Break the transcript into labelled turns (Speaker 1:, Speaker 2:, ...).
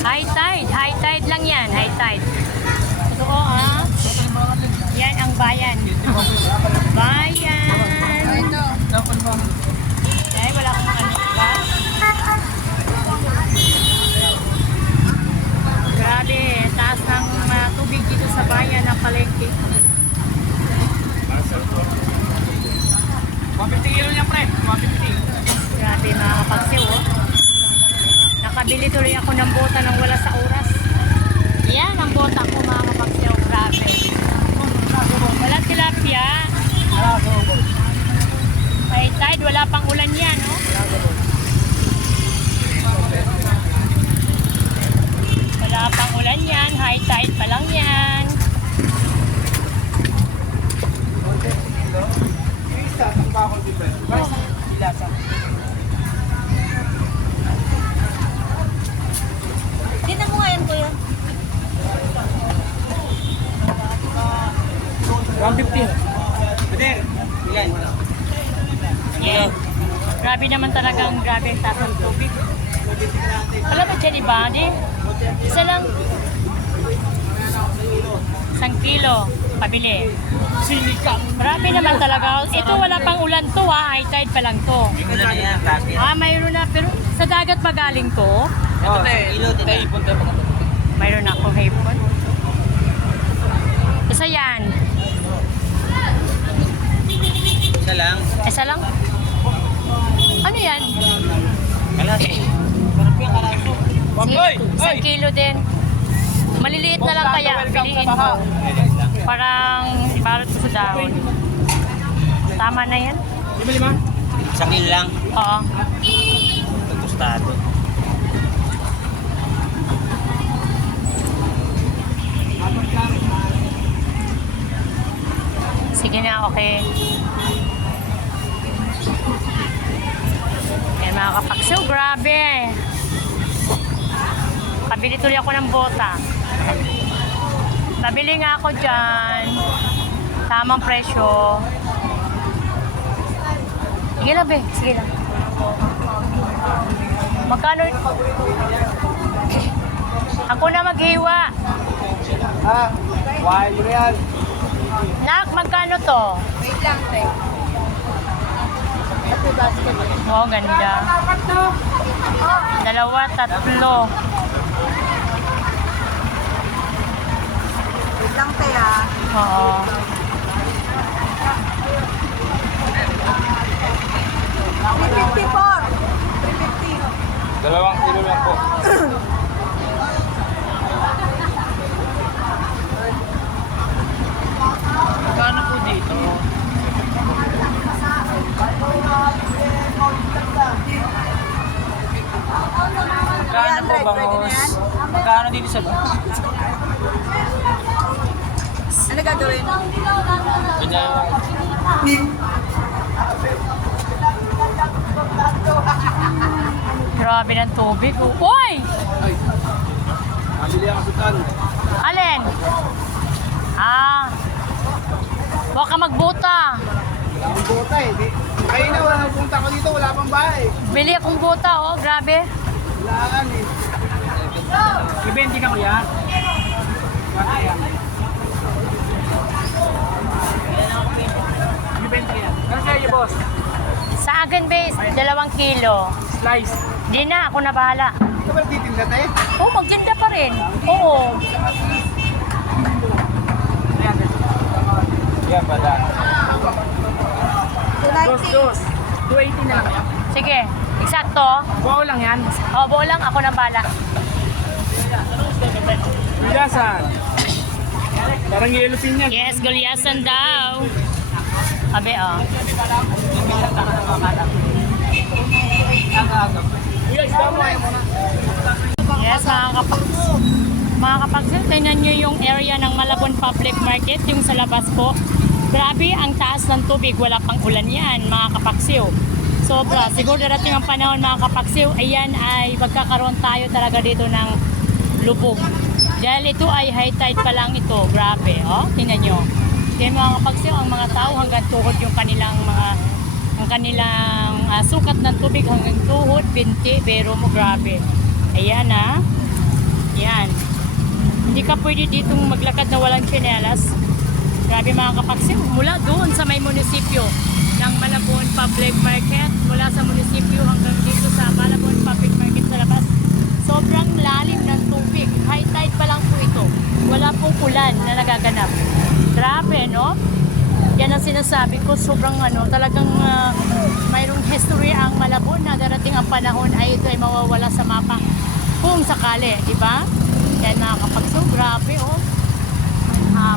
Speaker 1: High tide, high tide lang yan, high tide. Totoo ah. Yan ang bayan. Bayan. Ay, wala akong ano ba? Grabe, taas ng ah, tubig dito sa bayan ng Palengke.
Speaker 2: 150 kilo niya, pre. 150.
Speaker 1: Grabe mga kapagsiw, oh. Nakabili tuloy ako ng bota nang wala sa oras. Yan ang bota ko mga kapagsiw. Grabe. Wala tilapia. May tide, wala pang ulan yan, no? Wala pang ulan yan. High tide pa lang yan.
Speaker 3: Tingnan mo nga yan, kuya.
Speaker 2: 150. Peter, ilan?
Speaker 1: Yan. Grabe naman talaga ang grabe ang taas ng tubig. Alam mo dyan iba, di? Isa lang. Isang kilo, pabili.
Speaker 2: Sinikang.
Speaker 1: Grabe naman talaga. Ito wala pang ulan to ha, high tide pa lang to.
Speaker 2: Wala.
Speaker 1: Ah, mayroon na, pero sa dagat ba galing to?
Speaker 2: Ito, te. Ilo, te. Ipon, te.
Speaker 1: Mayroon akong hipon. Isa yan.
Speaker 2: Isa lang.
Speaker 1: Isa lang? Ano yan?
Speaker 2: Kalas. Sarap yung kalaso.
Speaker 1: Sige, isang kilo din. Maliliit na lang kaya. Piliin mo. Parang ibalot ko sa dahon. Tama na yan?
Speaker 2: Lima, lima. Isang kilo lang.
Speaker 1: Oo.
Speaker 2: Tostado.
Speaker 1: Sige na, okay. Yan mga kapakso, grabe. Pabili tuloy ako ng bota. Pabili nga ako dyan. Tamang presyo. Sige lang, be. Sige lang. Magkano? Ako na maghiwa.
Speaker 2: Ha? Why mo yan?
Speaker 1: Nak, magkano to?
Speaker 3: Wait lang, te.
Speaker 1: Oh, ganda. Dalawa, tatlo.
Speaker 3: Wait lang, ah.
Speaker 1: Oo.
Speaker 3: $354.
Speaker 2: Dalawang kilo lang po. Magkano po dito?
Speaker 3: 300, pwede na
Speaker 2: bangus?
Speaker 3: yan?
Speaker 2: Magkano dito sa
Speaker 3: Ano gagawin?
Speaker 2: Ganyan.
Speaker 1: Grabe ng tubig. Uy!
Speaker 2: Ay. Ang kasutan.
Speaker 1: Alin? Ah. Huwag ka magbuta.
Speaker 2: Ang bota eh. Di- Ayun na, wala nang punta ko dito. Wala pang bahay.
Speaker 1: Bili akong buta, oh. Grabe.
Speaker 2: Wala eh. Ibenti ka kuya? Ibenti yan. Ano sa'yo, boss?
Speaker 1: Sa akin, base, dalawang kilo.
Speaker 2: Slice.
Speaker 1: Di na, ako na bahala.
Speaker 2: Ito ba titinda tayo?
Speaker 1: Oo, oh, magtinda pa rin. Oo.
Speaker 2: Ayan. Yan pala.
Speaker 3: 290.
Speaker 2: dos. 280 na lang.
Speaker 1: Sige, eksakto.
Speaker 2: Wow lang yan.
Speaker 1: O, buo lang, ako na bahala.
Speaker 2: Bigasan. Parang yellow pin yan.
Speaker 1: Yes, gulyasan daw. Abe, oh. Yes, mga kapag mga kapagsil, tingnan nyo yung area ng Malabon Public Market, yung sa labas po. Grabe, ang taas ng tubig, wala pang ulan yan, mga kapagsiw. Sobra, siguro darating ang panahon mga kapagsiw, ayan ay magkakaroon tayo talaga dito ng lubog. Dahil ito ay high tide pa lang ito, grabe, oh, tingnan nyo. Kaya mga kapagsiw, ang mga tao hanggang tuhod yung kanilang mga ang kanilang ah, sukat ng tubig hanggang tuhod, binti, pero mo grabe. Ayan ah. Yan. Hindi ka pwede ditong maglakad na walang tsinelas. Grabe mga kapaksin. Mula doon sa may munisipyo ng Malabon Public Market, mula sa munisipyo hanggang dito sa Malabon Public Market sa labas, sobrang lalim ng tubig. High tide pa lang po ito. Wala pong ulan na nagaganap. Grabe, no? Yan ang sinasabi ko, sobrang ano, talagang ah, mayroong history ang Malabon na darating ang panahon ay ito ay mawawala sa mapa. Kung sakali, di ba? Yan mga kapagso, grabe oh. Ah,